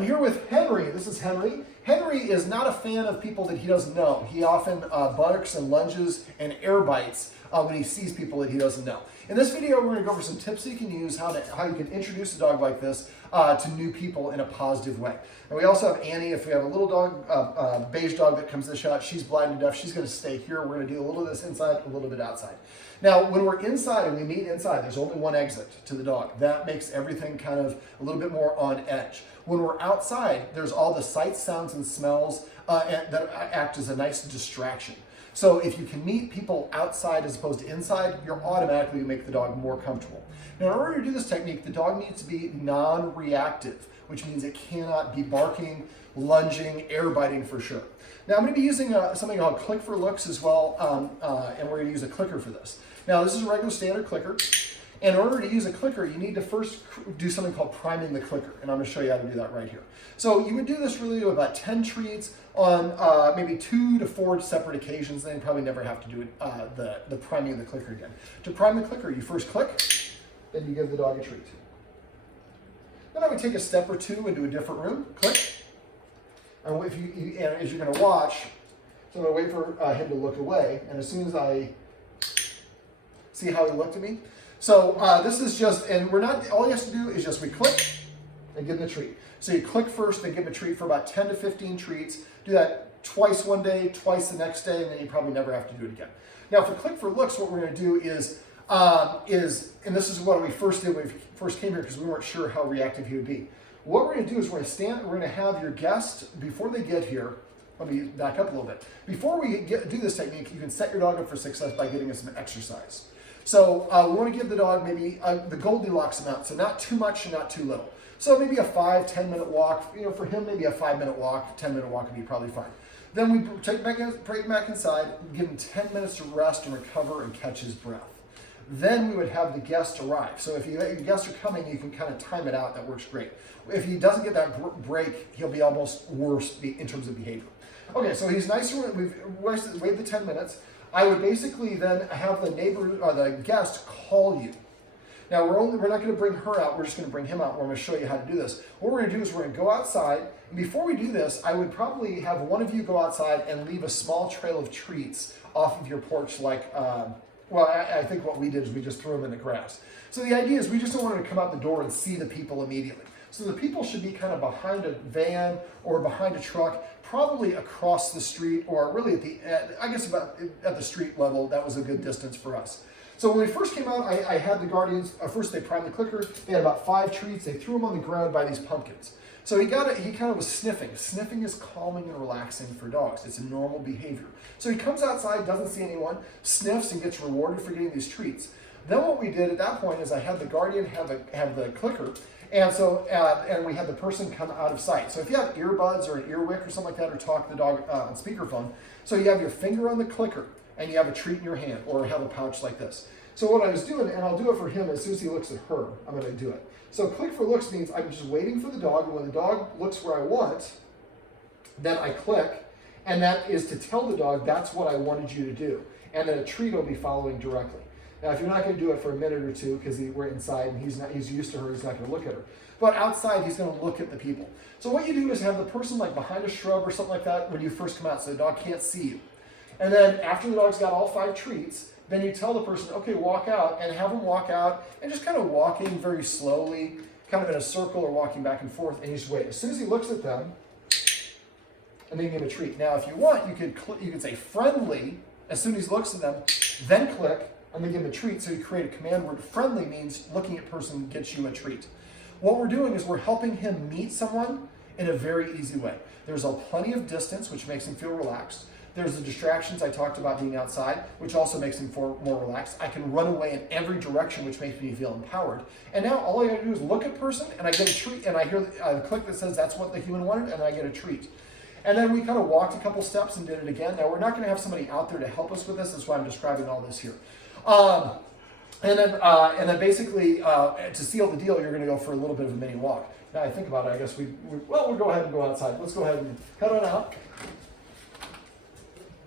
I'm here with Henry. This is Henry. Henry is not a fan of people that he doesn't know. He often barks and lunges and air bites when he sees people that he doesn't know. In this video, we're going to go over some tips you can use, how you can introduce a dog like this to new people in a positive way. And we also have Annie. If we have a little dog, beige dog that comes to the shot, she's blind and deaf. She's going to stay here. We're going to do a little of this inside, a little bit outside. Now, when we're inside and we meet inside, there's only one exit to the dog. That makes everything kind of a little bit more on edge. When we're outside, there's all the sights, sounds, and smells that act as a nice distraction. So if you can meet people outside as opposed to inside, you're automatically going to make the dog more comfortable. Now, in order to do this technique, the dog needs to be non-reactive, which means it cannot be barking, lunging, air biting for sure. Now, I'm going to be using something called Click for Looks as well, and we're going to use a clicker for this. Now, this is a regular standard clicker. In order to use a clicker, you need to first do something called priming the clicker, and I'm going to show you how to do that right here. So you would do this really with about 10 treats on maybe 2 to 4 separate occasions, then you probably never have to do the priming of the clicker again. To prime the clicker, you first click, then you give the dog a treat. Then I would take a step or two into a different room, click, and as you're going to watch, so I'm going to wait for him to look away, and as soon as I see how he looked at me. So this is just, and we're not, all he has to do is just we click and give him a treat. So you click first and give him a treat for about 10 to 15 treats. Do that twice one day, twice the next day, and then you probably never have to do it again. Now for Click for Looks, what we're going to do is, and this is what we first did when we first came here because we weren't sure how reactive he would be. What we're going to do is we're going to have your guest, before they get here, let me back up a little bit. Before we do this technique, you can set your dog up for success by giving us some exercise. So we want to give the dog maybe the Goldilocks amount, so not too much and not too little. So maybe a 5-10 minute walk. You know, for him, maybe a 5-minute walk, 10-minute walk would be probably fine. Then we take him back inside, give him 10 minutes to rest and recover and catch his breath. Then we would have the guest arrive. So if your guests are coming, you can kind of time it out. That works great. If he doesn't get that break, he'll be almost worse in terms of behavior. Okay, so he's nicer. We've waited the 10 minutes. I would basically then have the neighbor or the guest call you. Now we're not going to bring her out. We're just going to bring him out. We're going to show you how to do this. What we're going to do is we're going to go outside. And before we do this, I would probably have one of you go outside and leave a small trail of treats off of your porch. Like, well, I think what we did is we just threw them in the grass. So the idea is we just don't want to come out the door and see the people immediately. So the people should be kind of behind a van or behind a truck, probably across the street, or really I guess about at the street level. That was a good distance for us. So when we first came out, I had the guardians, first they primed the clicker. They had about 5 treats. They threw them on the ground by these pumpkins. So he kind of was sniffing. Sniffing is calming and relaxing for dogs. It's a normal behavior. So he comes outside, doesn't see anyone, sniffs and gets rewarded for getting these treats. Then what we did at that point is I had the guardian have the clicker, and so and we had the person come out of sight. So if you have earbuds or an earwick or something like that, or talk to the dog on speakerphone, so you have your finger on the clicker and you have a treat in your hand, or have a pouch like this. So what I was doing, and I'll do it for him as soon as he looks at her, I'm going to do it. So Click for Looks means I'm just waiting for the dog, and when the dog looks where I want, then I click, and that is to tell the dog that's what I wanted you to do, and then a treat will be following directly. Now, if you're not going to do it for a minute or two because we're inside and he's used to her, he's not going to look at her. But outside, he's going to look at the people. So what you do is have the person like behind a shrub or something like that when you first come out, so the dog can't see you. And then after the dog's got all 5 treats, then you tell the person, okay, walk out, and have them walk out and just kind of walking very slowly, kind of in a circle or walking back and forth, and you just wait. As soon as he looks at them, and then you give him a treat. Now, if you want, you could say friendly as soon as he looks at them, then click, and then give him a treat. So you create a command word. Friendly means looking at person gets you a treat. What we're doing is we're helping him meet someone in a very easy way. There's plenty of distance, which makes him feel relaxed. There's the distractions I talked about being outside, which also makes him more relaxed. I can run away in every direction, which makes me feel empowered. And now all I gotta do is look at person, and I get a treat, and I hear the click that says that's what the human wanted, and I get a treat. And then we kind of walked a couple steps and did it again. Now we're not gonna have somebody out there to help us with this. That's why I'm describing all this here. And then basically, to seal the deal, you're gonna go for a little bit of a mini walk. Now I think about it, I guess we'll go ahead and go outside. Let's go ahead and head on out.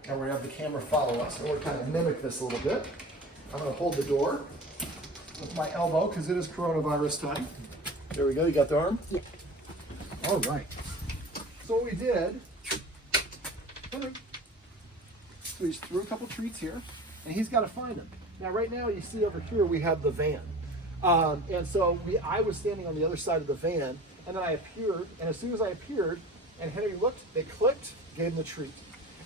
And we're going to have the camera follow us. And we'll kind of mimic this a little bit. I'm going to hold the door with my elbow because it is coronavirus time. There we go. You got the arm? Yeah. All All right. So what we did, so we just threw a couple treats here, and he's got to find them. Now, right now, you see over here, we have the van. And so I was standing on the other side of the van, and then I appeared, and as soon as I appeared, and Henry looked, they clicked, gave him the treat.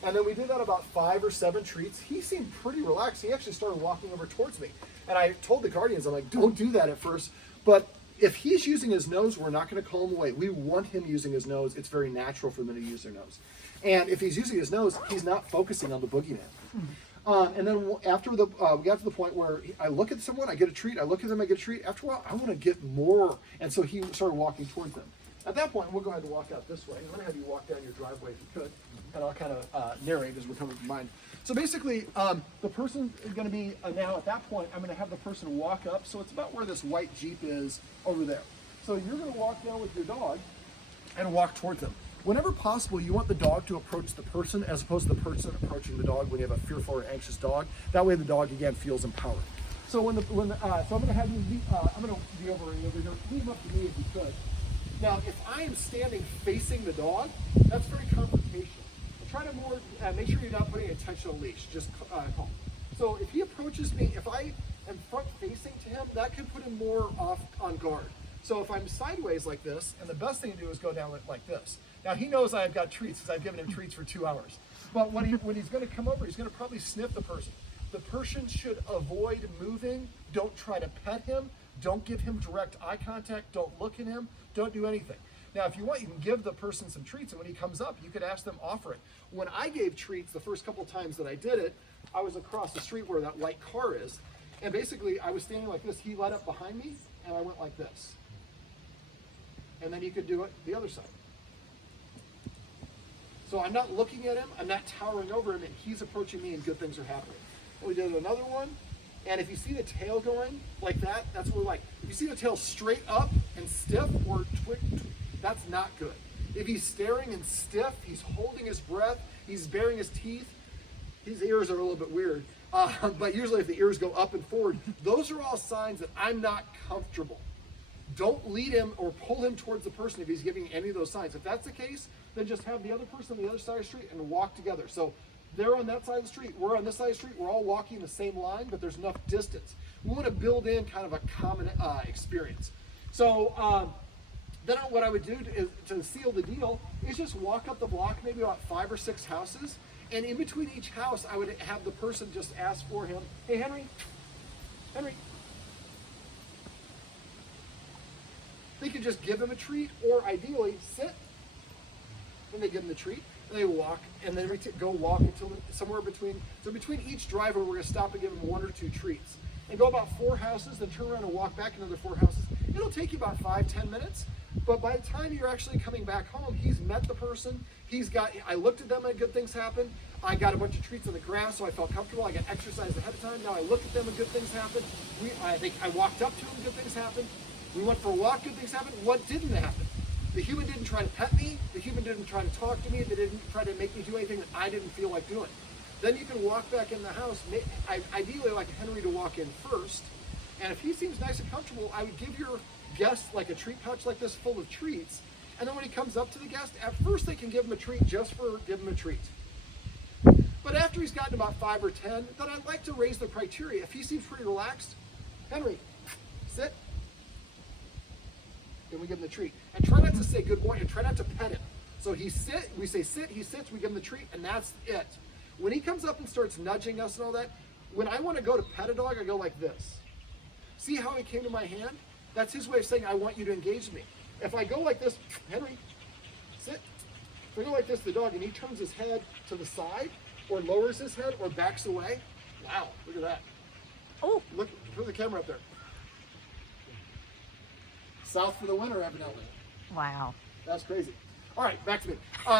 And then we did that about 5 or 7 treats. He seemed pretty relaxed. He actually started walking over towards me. And I told the guardians, I'm like, don't do that at first. But if he's using his nose, we're not going to call him away. We want him using his nose. It's very natural for them to use their nose. And if he's using his nose, he's not focusing on the boogeyman. And then after we got to the point where I look at someone, I get a treat. I look at them, I get a treat. After a while, I want to get more. And so he started walking towards them. At that point, we'll go ahead and walk out this way. I'm going to have you walk down your driveway if you could. And I'll kind of narrate as we're coming from mine. So basically, the person is going to be, now at that point, I'm going to have the person walk up. So it's about where this white Jeep is over there. So you're going to walk down with your dog and walk towards them. Whenever possible, you want the dog to approach the person as opposed to the person approaching the dog when you have a fearful or anxious dog. That way the dog, again, feels empowered. So so I'm going to have you, I'm going to be over here. Leave him up to me if you could. Now, if I am standing facing the dog, that's very confrontational. Try to more, make sure you're not putting a intentional leash, just calm. So if he approaches me, if I am front facing to him, that could put him more off on guard. So if I'm sideways like this, and the best thing to do is go down like this. Now he knows I've got treats because I've given him treats for 2 hours. But when he's going to come over, he's going to probably sniff the person. The person should avoid moving. Don't try to pet him. Don't give him direct eye contact. Don't look at him. Don't do anything. Now, if you want, you can give the person some treats, and when he comes up, you could ask them, offer it. When I gave treats the first couple times that I did it, I was across the street where that white car is, and basically I was standing like this. He led up behind me, and I went like this. And then you could do it the other side. So I'm not looking at him, I'm not towering over him, and he's approaching me, and good things are happening. And we did another one, and if you see the tail going like that, that's what we like. If you see the tail straight up and stiff or that's not good. If he's staring and stiff, he's holding his breath, he's baring his teeth, his ears are a little bit weird, but usually if the ears go up and forward, those are all signs that I'm not comfortable. Don't lead him or pull him towards the person if he's giving any of those signs. If that's the case, then just have the other person on the other side of the street and walk together. So they're on that side of the street, we're on this side of the street, we're all walking the same line, but there's enough distance. We want to build in kind of a common experience. So then what I would do to seal the deal is just walk up the block, maybe about 5 or 6 houses, and in between each house, I would have the person just ask for him, hey, Henry. They could just give him a treat, or ideally, sit, and they give him the treat, and they walk, and then we go walk until somewhere between, so between each driver, we're gonna stop and give them 1 or 2 treats. And go about 4 houses, then turn around and walk back another 4 houses. It'll take you about 5-10 minutes, but by the time you're actually coming back home, he's met the person, I looked at them and good things happened. I got a bunch of treats on the grass, so I felt comfortable. I got exercise ahead of time. Now I look at them and good things happened. I walked up to them, good things happened. We went for a walk, good things happened. What didn't happen? The human didn't try to pet me. The human didn't try to talk to me. They didn't try to make me do anything that I didn't feel like doing. Then you can walk back in the house. Ideally, I like Henry to walk in first. And if he seems nice and comfortable, I would give your guest like a treat pouch like this full of treats. And then when he comes up to the guest, at first they can give him a treat just for give him a treat. But after he's gotten about 5 or 10, then I'd like to raise the criteria. If he seems pretty relaxed, Henry, sit. Then we give him the treat. And try not to say good boy, and try not to pet him. So we say sit, he sits, we give him the treat, and that's it. When he comes up and starts nudging us and all that, when I want to go to pet a dog, I go like this. See how he came to my hand? That's his way of saying, I want you to engage me. If I go like this, Henry, sit. If I go like this, the dog, and he turns his head to the side, or lowers his head, or backs away. Wow, look at that. Oh, look, put the camera up there. South for the winter, evidently. Wow. That's crazy. All right, back to me.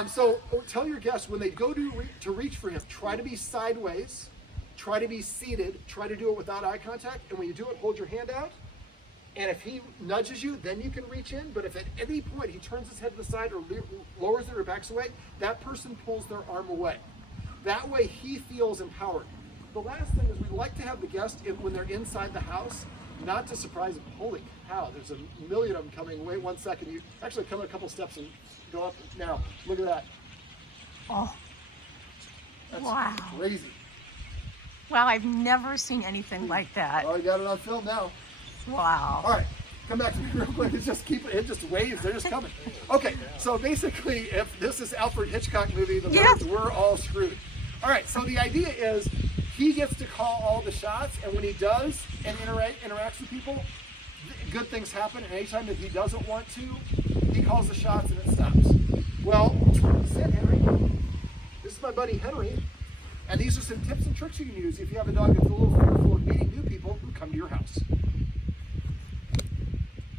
So tell your guests when they go to reach for him, try to be sideways, try to be seated, try to do it without eye contact, and when you do it, hold your hand out. And if he nudges you, then you can reach in. But if at any point he turns his head to the side or lowers it or backs away, that person pulls their arm away. That way he feels empowered. The last thing is we like to have the guest, when they're inside the house, not to surprise them. Holy cow, there's a million of them coming. Wait 1 second. You actually come a couple steps and go up now. Look at that. Oh, That's wow. crazy. Wow, I've never seen anything like that. Oh, I got it on film now. Wow. All right, come back to me real quick. It's just it just waves. They're just coming. Okay, so basically, if this is Alfred Hitchcock movie, the birds were all screwed. All right, so the idea is he gets to call all the shots, and when he does and interacts with people, good things happen. And anytime that he doesn't want to, he calls the shots and it stops. Well, sit, Henry. This is my buddy Henry, and these are some tips and tricks you can use if you have a dog that's a little fearful of meeting new people who come to your house.